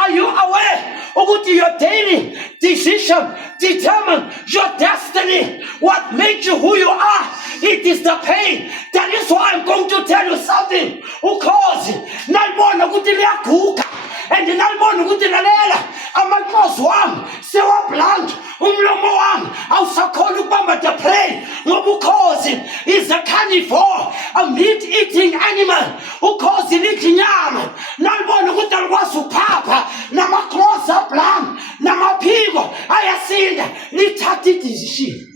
Are you aware of your daily decision determine your destiny? What makes you who you are? It is the pain. That is why I'm going to tell you something. Because nalibona ukuthi liyaguga and nalibona ukuthi lalela amakhosi wami sewablank umlomo wami awusakhona ukubamba the plane ngoba ukhozi is a carnivore, a meat-eating animal. Ukhozi lidla inyama. Nalibona ukuthi alikwazi ukuphapha namakhosi ablank namaphiko ayasinda lithatha decision.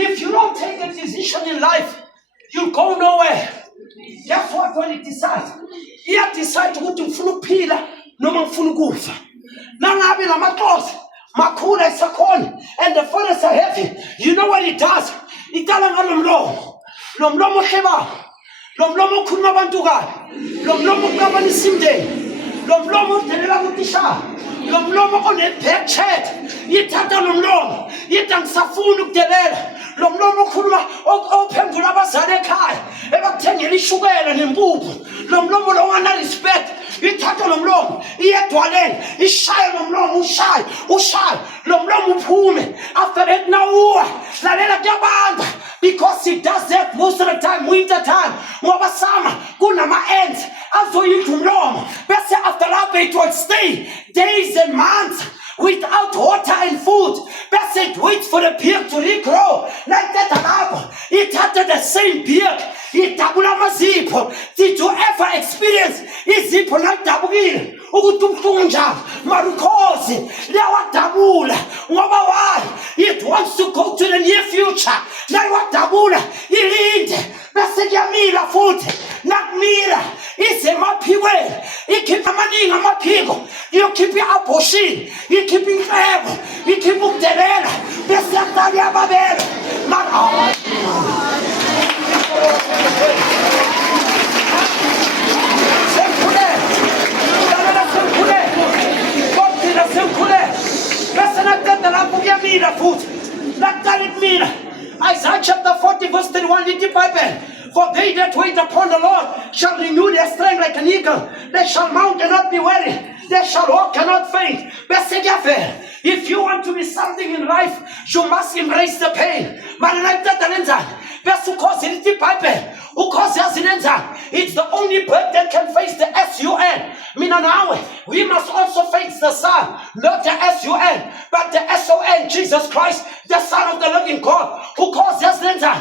If you don't take a decision in life, you'll go nowhere. That's what when it decides. You decide ukuthi ngifuna ukuphila noma ngifuna ukufa. Nangabe lamakhosi makhula isakhona and the furnace are heavy. You know what it does? Itala ngalomlomo. Lo mlomo ohleba. Lo mlomo ukhuluma abantu kabi. Lo mlomo uqabanisa imndeni. Lo mlomo udelela kutisha. Lo mlomo one-back chat. Yithatha lo mlomo. Yithi angisafuni ukudelela. Lo mlomo ukhuluma ophendula abazali ekhaya ebakuthengela ishukela nempuphu. Lo mlomo lo wana respect. Ithatha lo mlomo iyedwaleni ishaye lo mlomo ushaye lo mlomo uphume. After that now lalela kuyabamba because it does that most of the time winter time ngoba summer kunama ants azoyidla umlomo bese after that it will stay days and months without water and food. Best it waits for the beard to regrow. Like that alapho. It had the same beard. Itabula mazipho. Did you ever experience izipho nakudabukile? Ukuthi ubuhlungu njani? Marukhosi liyawadabula. Ngoba why? It wants to go to the near future. Liyawadabula ilinde. Bese kuyamila futhi. Nakumila isemaphikweni. Ikhipha amaningi amaphiko. Iyokhipha i-abortion. Ikhipha inhlebo. Ikhipha ukudelela. Bese yaqala iyababela. Isaiah chapter 40 verse 31 in the Bible. For they that wait upon the Lord shall renew their strength like an eagle. They shall mount and not be weary. They shall walk and not faint. If you want to be something in life, you must embrace the pain. It's the only bird that can face the S-U-N. We must also face the sun, not the S-U-N, but the S-O-N, Jesus Christ, the Son of the living God, who calls us Lenza.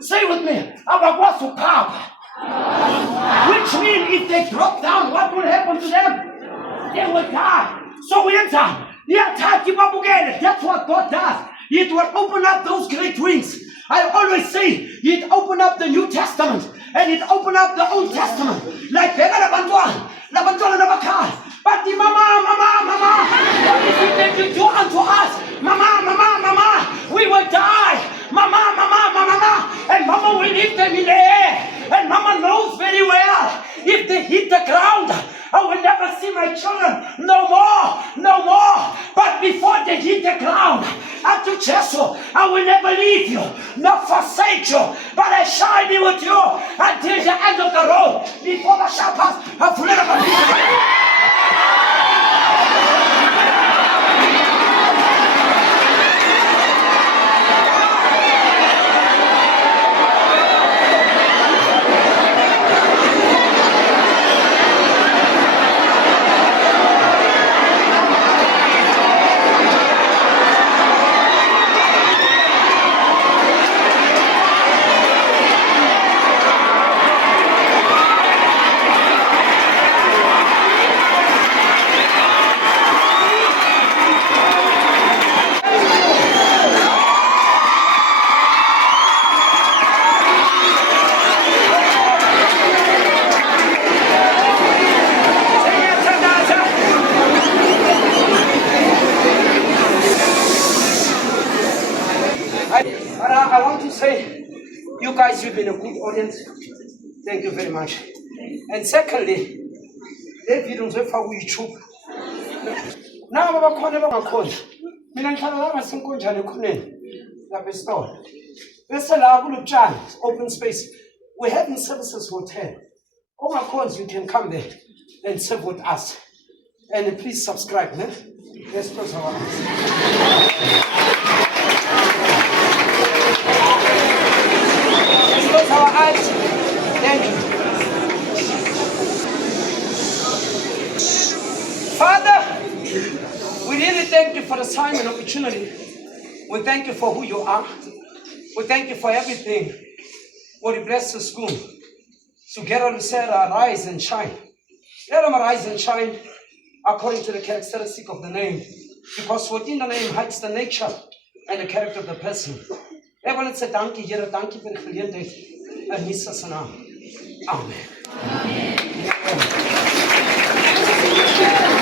Say with me, which means if they drop down, what will happen to them? They will die. So we enter. That's what God does. It will open up those great wings. I always say it open up the New Testament and it open up the Old Testament. Like but the mama, what is it that you do unto us? Mama, we will die. Mama, and mama will leave them in the air. And mama knows very well, if they hit the ground, I will never see my children no more. But before they hit the ground, unto Jesus, I will never leave you, not forsake you, but I shall be with you until the end of the road. Before the shall pass, I've never I want to say, you guys, you've been a good audience. Thank you very much. And secondly, David was a YouTube. Now I'm Mina ngihlala la ngasenkonjane ekhoneni lapha esitolo. Bese la kulutshani, open space. We're having services for 10. All my calls, you can come there and serve with us. And please subscribe, ne? Let's close our eyes. Let's close our eyes. Thank you. Father, we really thank you for the time and opportunity. We thank you for who you are. We thank you for everything. Lord, you bless the school. Together we said, arise and shine. Let them arise and shine according to the characteristic of the name. Because within the name hides the nature and the character of the person. Everyone say, thank you, Here, thank you for the gelegenheid. In Jesus' name. Amen. Amen.